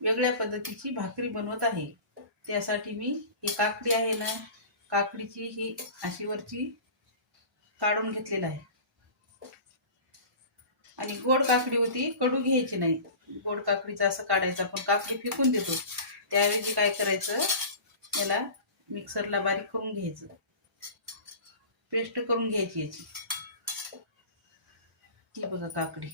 वेगळ्या पद्धतीची भाकरी बनवत आहे. त्यासाठी मी ही काकडी आहे ना, काकडीची ही अशी वरची काढून घेतलेला आहे. आणि गोड काकडी होती, कडू घ्यायची नाही. गोड काकडीचं असं काढायचं. आपण काकडी फेकून देतो, त्याऐवजी काय करायचं, याला मिक्सरला बारीक करून घ्यायचं, पेस्ट करून घ्यायची याची. ही बघा काकडी.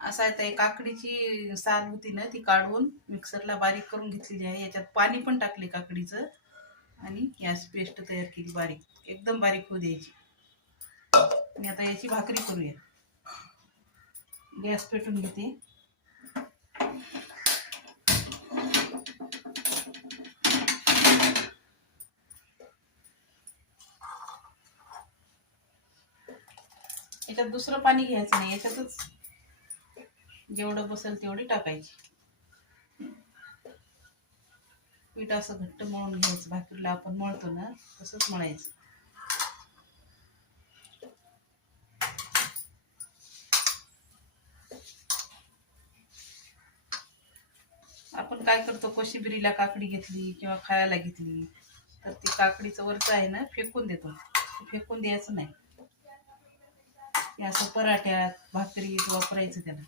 असं आहे, काकडीची साल होती ना, ती काढून मिक्सरला बारीक करून घेतलेली आहे. याच्यात पाणी पण टाकले काकडीचं आणि याची पेस्ट तयार केली बारीक, एकदम बारीक होऊ द्यायची. आणि आता याची भाकरी करूया. गॅस पेटून घेते. याच्यात दुसरं पाणी घ्यायचं नाही, याच्यातच जेवढं बसेल तेवढी टाकायची. पीठ असं घट्ट मळून घ्यायचं, भाकरीला आपण मळतो ना तसंच मळायचं. आपण काय करतो, कोशिंबिरीला काकडी घेतली किंवा खायला घेतली तर ती काकडीचं वरचं आहे ना फेकून देतो. फेकून द्यायचं नाही, हे असं पराठ्यात भाकरीत वापरायचं त्याला.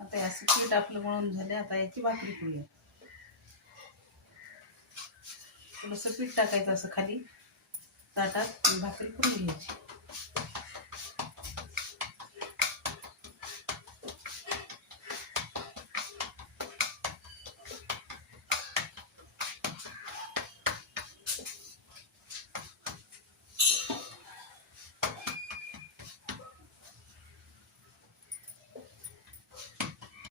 आता असं पीठ आपलं मळून झालं. आता याची भाकरी करूया. थोडंसं पीठ टाकायचं असं खाली ताटात, भाकरी करून घ्यायची.